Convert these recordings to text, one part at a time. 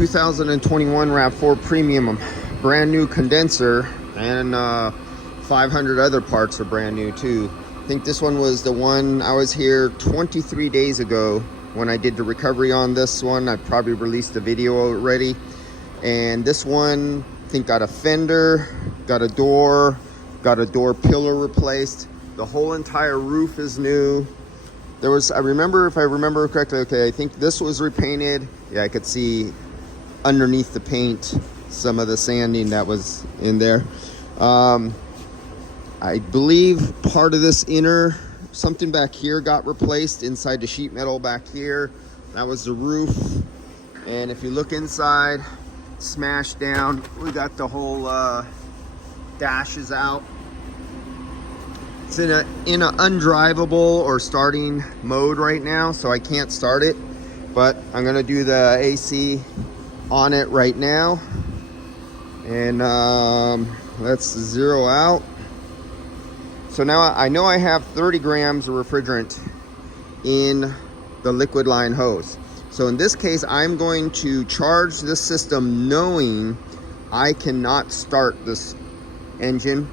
2021 RAV4 Premium, brand new condenser, and 500 other parts are brand new too. I think this one was the one I was here 23 days ago when I did the recovery on this one. I probably released a video already. And this one, I think, got a fender, got a door pillar replaced. The whole entire roof is new. There was, if I remember correctly, okay, I think this was repainted. Yeah, I could see underneath the paint some of the sanding that was in there. I believe part of this inner, something back here got replaced inside the sheet metal back here. That was the roof. And if you look inside, smashed down, we got the whole dashes out. It's in a undrivable or starting mode right now, so I can't start it, but I'm gonna do the AC on it right now. And let's zero out. So now I know I have 30 grams of refrigerant in the liquid line hose. So in this case, I'm going to charge this system knowing I cannot start this engine.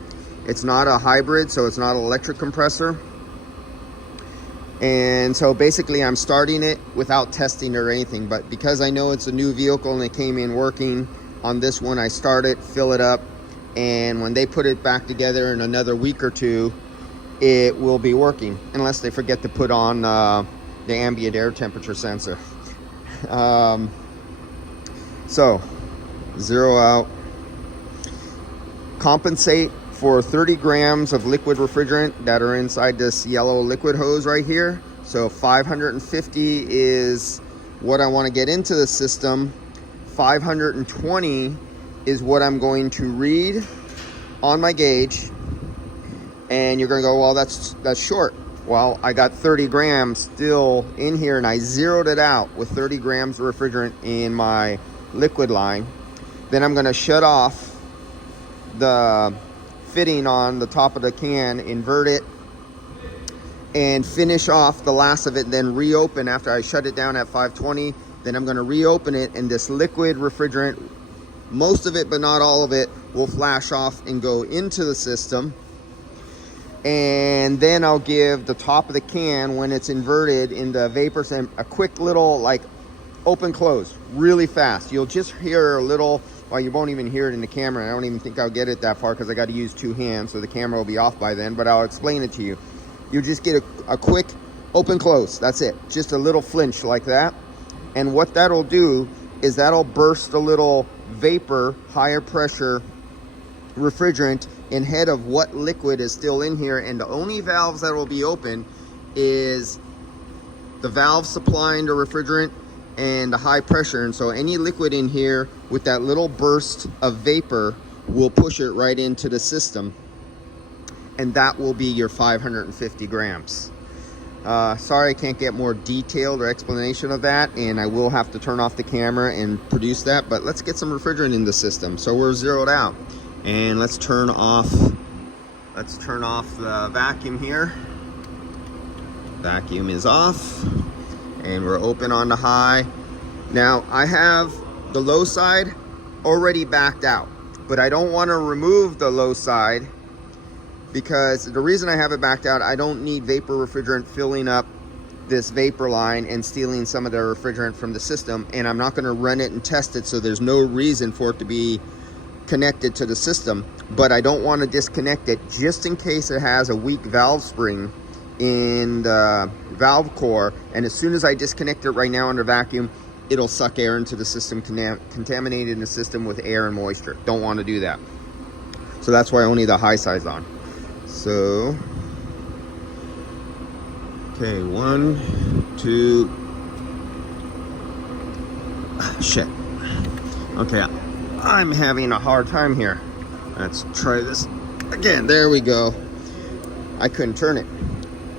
It's not a hybrid, so it's not an electric compressor. And so basically I'm starting it without testing or anything, but because I know it's a new vehicle and it came in working on this one, I start it, fill it up, and when they put it back together in another week or two, it will be working, unless they forget to put on the ambient air temperature sensor. So zero out, compensate for 30 grams of liquid refrigerant that are inside this yellow liquid hose right here. So 550 is what I want to get into the system. 520 is what I'm going to read on my gauge. And you're gonna go, well, that's short. Well, I got 30 grams still in here, and I zeroed it out with 30 grams of refrigerant in my liquid line. Then I'm gonna shut off the fitting on the top of the can, invert it, and finish off the last of it, then reopen after I shut it down at 520. Then I'm gonna reopen it, and this liquid refrigerant, most of it but not all of it, will flash off and go into the system. And then I'll give the top of the can, when it's inverted in the vapor sim, a quick little like open close really fast. You'll just hear a little, well, you won't even hear it in the camera. I don't even think I'll get it that far because I got to use two hands, so the camera will be off by then, but I'll explain it to you. You just get a quick open close. That's it. Just a little flinch like that. And what that'll do is that'll burst a little vapor, higher pressure refrigerant in head of what liquid is still in here. And the only valves that will be open is the valve supplying the refrigerant and the high pressure. And so any liquid in here with that little burst of vapor will push it right into the system, and that will be your 550 grams. Sorry I can't get more detailed or explanation of that, and I will have to turn off the camera and produce that, but let's get some refrigerant in the system. So we're zeroed out, and let's turn off the vacuum here. Vacuum is off, and we're open on the high. Now I have the low side already backed out, but I don't want to remove the low side because the reason I have it backed out, I don't need vapor refrigerant filling up this vapor line and stealing some of the refrigerant from the system, and I'm not going to run it and test it, so there's no reason for it to be connected to the system. But I don't want to disconnect it just in case it has a weak valve spring in the valve core, and as soon as I disconnect it right now under vacuum, it'll suck air into the system, contaminating the system with air and moisture. Don't want to do that. So that's why only the high side's on. So, okay, 1, 2, shit. Okay, I'm having a hard time here. Let's try this again. There we go. I couldn't turn it.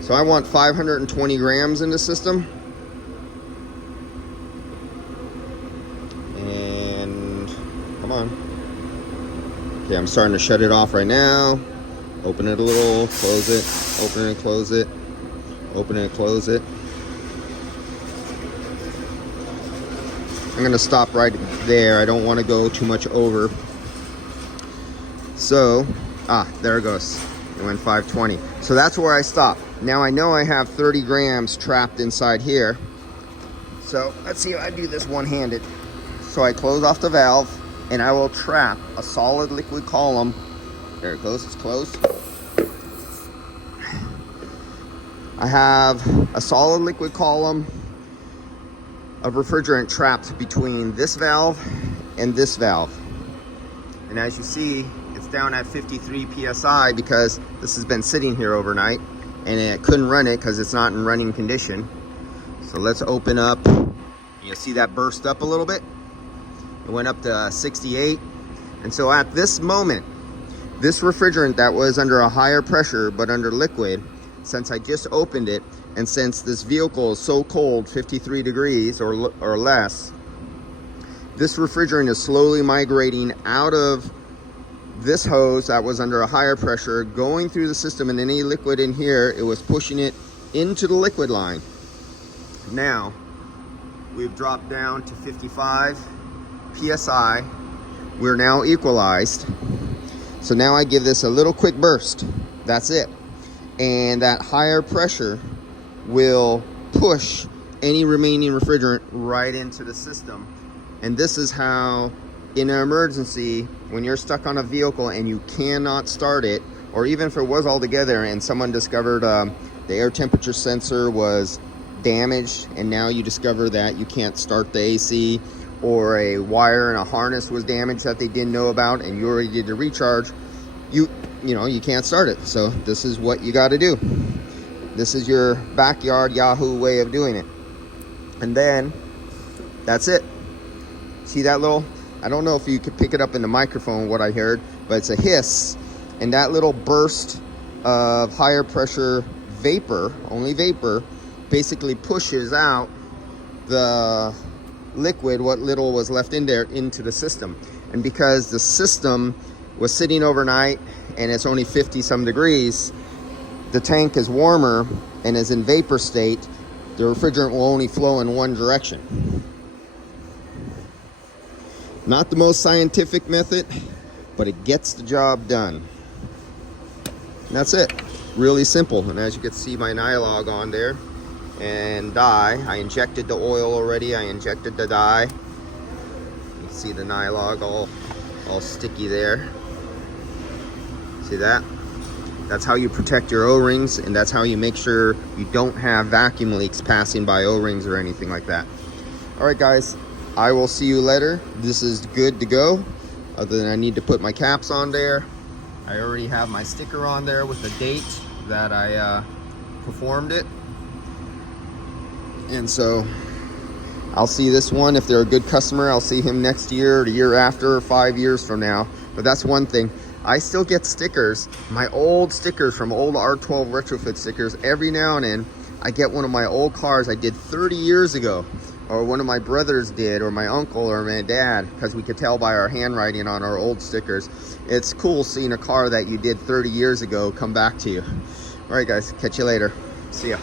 So I want 520 grams in the system. And come on. Okay, I'm starting to shut it off right now. Open it a little, close it, open it, close it, open it, close it. I'm gonna stop right there. I don't want to go too much over. So, there it goes. It went 520. So that's where I stopped. Now I know I have 30 grams trapped inside here. So let's see if I do this one-handed. So I close off the valve and I will trap a solid liquid column. There it goes, it's closed. I have a solid liquid column of refrigerant trapped between this valve and this valve. And as you see, it's down at 53 PSI because this has been sitting here overnight and it couldn't run it because it's not in running condition. So let's open up. You'll see that burst up a little bit. It went up to 68. And so at this moment, this refrigerant that was under a higher pressure but under liquid, since I just opened it, and since this vehicle is so cold, 53 degrees or less, this refrigerant is slowly migrating out of this hose that was under a higher pressure, going through the system, and any liquid in here, it was pushing it into the liquid line. Now, we've dropped down to 55 PSI. We're now equalized. So now I give this a little quick burst. That's it. And that higher pressure will push any remaining refrigerant right into the system. And this is how, in an emergency, when you're stuck on a vehicle and you cannot start it, or even if it was all together and someone discovered the air temperature sensor was damaged and now you discover that you can't start the AC, or a wire and a harness was damaged that they didn't know about and you already did the recharge, you can't start it. So this is what you got to do. This is your backyard Yahoo way of doing it. And then that's it. See that little, I don't know if you could pick it up in the microphone, what I heard, but it's a hiss. And that little burst of higher pressure vapor, only vapor, basically pushes out the liquid, what little was left in there, into the system. And because the system was sitting overnight and it's only 50 some degrees, the tank is warmer and is in vapor state, the refrigerant will only flow in one direction. Not the most scientific method, but it gets the job done. And that's it. Really simple. And as you can see, my nylog on there and dye. I injected the oil already. I injected the dye. You see the nylog all sticky there. See that? That's how you protect your O-rings, and that's how you make sure you don't have vacuum leaks passing by O-rings or anything like that. All right, guys, I will see you later. This is good to go, other than I need to put my caps on there. I already have my sticker on there with the date that I performed it. And so I'll see this one. If they're a good customer, I'll see him next year or the year after or 5 years from now. But that's one thing. I still get stickers, my old stickers from old R12 retrofit stickers. Every now and then I get one of my old cars I did 30 years ago, or one of my brothers did, or my uncle or my dad, because we could tell by our handwriting on our old stickers. It's cool seeing a car that you did 30 years ago come back to you. All right, guys, catch you later. See ya.